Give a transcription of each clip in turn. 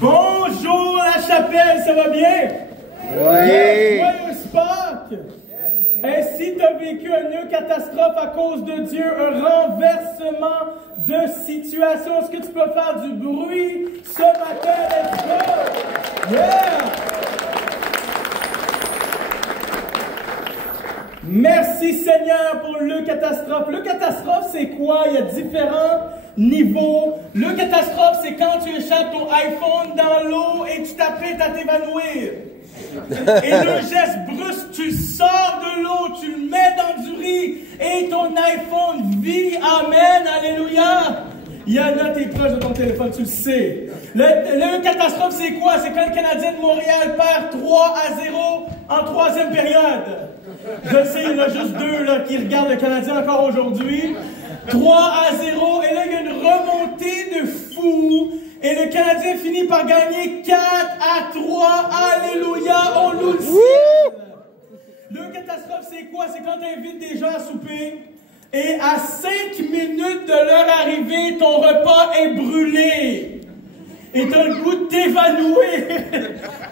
Bonjour la chapelle, ça va bien? Oui. Joyeuse Pâques! Ainsi, tu as vécu une catastrophe à cause de Dieu, un renversement de situation. Est-ce que tu peux faire du bruit ce matin? Let's go! Yeah! Merci Seigneur pour le catastrophe. Le catastrophe, c'est quoi? Il y a différents niveaux. Le catastrophe, c'est quand tu échappes ton iPhone dans l'eau et tu t'apprêtes à t'évanouir. Et le geste brusque, tu sors de l'eau, tu le mets dans du riz et ton iPhone vit. Amen, alléluia. Il y en a, t'es proche de ton téléphone, tu le sais. Le catastrophe, c'est quoi? C'est quand le Canadien de Montréal perd 3-0 en troisième période. Je sais, il y en a juste deux là, qui regardent le Canadien encore aujourd'hui. 3-0, et là, il y a une remontée de fou. Et le Canadien finit par gagner 4-3. Alléluia, on loue le ciel. Le catastrophe, c'est quoi? C'est quand tu invites des gens à souper. Et à 5 minutes de leur arrivée, ton repas est brûlé. Et tu as le goût de t'évanouir.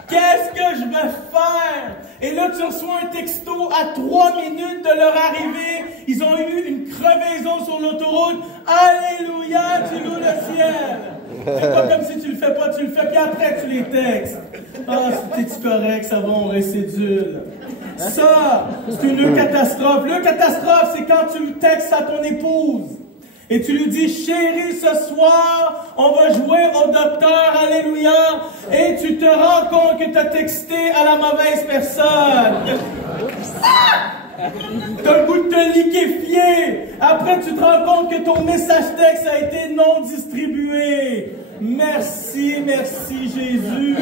Qu'est-ce que je vais faire? Et là, tu reçois un texto à 3 minutes de leur arrivée. Ils ont eu une crevaison sur l'autoroute. Alléluia, tu loues le ciel. C'est pas comme si tu le fais pas, tu le fais, puis après tu les textes. Ah, c'était-tu correct, ça va, on récédule. Ça, c'est une catastrophe. Le catastrophe, c'est quand tu textes à ton épouse. Et tu lui dis, chérie, ce soir, on va jouer au docteur, alléluia. Et tu te rends compte que tu as texté à la mauvaise personne. Tu as le goût de te liquéfier. Après, tu te rends compte que ton message texte a été non distribué. Merci, merci Jésus.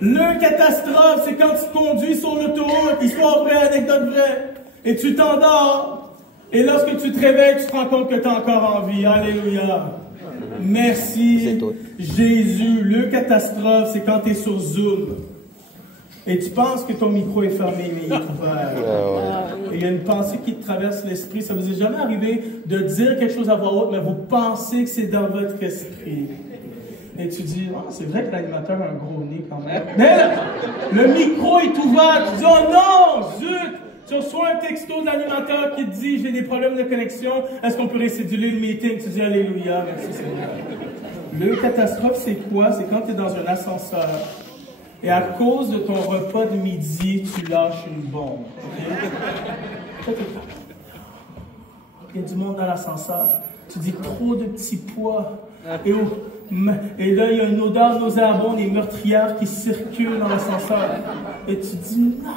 Le catastrophe, c'est quand tu conduis sur l'autoroute, histoire vraie, anecdote vraie, et tu t'endors. Et lorsque tu te réveilles, tu te rends compte que tu es encore en vie. Alléluia. Merci Jésus. Le catastrophe, c'est quand tu es sur Zoom. Et tu penses que ton micro est fermé, mais il est ouvert. Et il y a une pensée qui te traverse l'esprit. Ça vous est jamais arrivé de dire quelque chose à voix haute, mais vous pensez que c'est dans votre esprit. Et tu dis, oh, c'est vrai que l'animateur a un gros nez quand même. Mais là, le micro est ouvert. Tu dis, oh non, zut! Tu reçois un texto de l'animateur qui te dit, j'ai des problèmes de connexion, est-ce qu'on peut récéduler le meeting? Tu dis, alléluia, merci Seigneur. Le catastrophe, c'est quoi? C'est quand tu es dans un ascenseur et à cause de ton repas de midi, tu lâches une bombe. Okay? Il y a du monde dans l'ascenseur. Tu dis, trop de petits pois. Et là, il y a une odeur nauséabonde et meurtrière qui circule dans l'ascenseur. Et tu dis, non!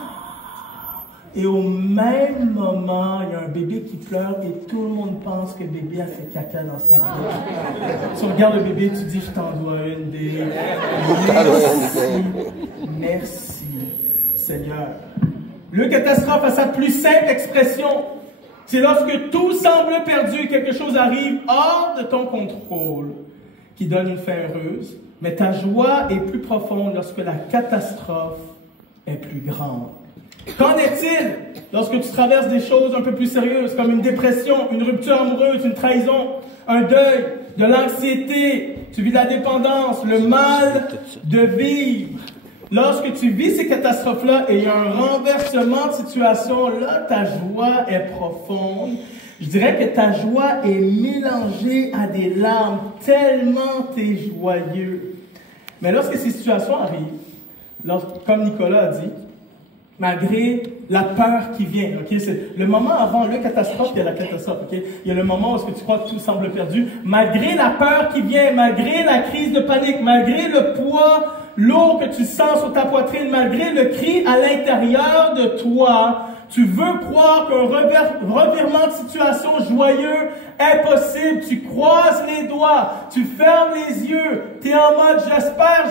Et au même moment, il y a un bébé qui pleure et tout le monde pense que le bébé a fait caca dans sa bouche. Tu regardes le bébé, tu dis, je t'en dois une des... Merci, Seigneur. Le catastrophe a sa plus simple expression. C'est lorsque tout semble perdu et quelque chose arrive hors de ton contrôle qui donne une fin heureuse. Mais ta joie est plus profonde lorsque la catastrophe est plus grande. Qu'en est-il lorsque tu traverses des choses un peu plus sérieuses comme une dépression, une rupture amoureuse, une trahison, un deuil, de l'anxiété, tu vis la dépendance, le mal de vivre. Lorsque tu vis ces catastrophes-là et il y a un renversement de situation, là, ta joie est profonde. Je dirais que ta joie est mélangée à des larmes tellement tu es joyeux. Mais lorsque ces situations arrivent, comme Nicolas a dit, malgré la peur qui vient, okay? C'est le moment avant le catastrophe, il y a la catastrophe, okay? Il y a le moment où tu crois que tout semble perdu, malgré la peur qui vient, malgré la crise de panique, malgré le poids lourd que tu sens sur ta poitrine, malgré le cri à l'intérieur de toi, tu veux croire qu'un revirement de situation joyeux est possible. Tu croises les doigts, tu fermes les yeux, tu es en mode j'espère,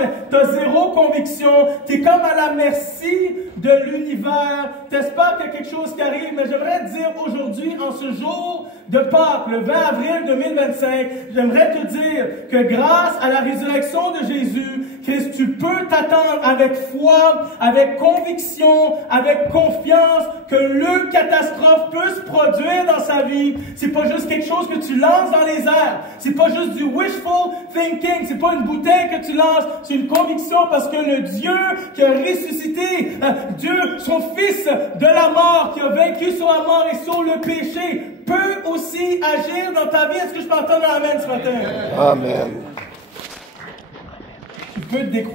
mais tu as zéro conviction. Tu es comme à la merci de l'univers. Tu espères qu'il y a quelque chose qui arrive, mais j'aimerais te dire aujourd'hui, en ce jour de Pâques, le 20 avril 2025, j'aimerais te dire que grâce à la résurrection de Jésus, Christ, tu peux t'attendre avec foi, avec conviction, avec confiance que le catastrophe peut se produire dans sa vie. C'est pas juste quelque chose que tu lances dans les airs. C'est pas juste du wishful thinking. C'est pas une bouteille que tu lances, c'est une conviction parce que le Dieu qui a ressuscité, Dieu, son Fils de la mort, qui a vaincu sur la mort et sur le péché, peut aussi agir dans ta vie. Est-ce que je peux entendre un amen ce matin? Amen. Tu peux te décroître.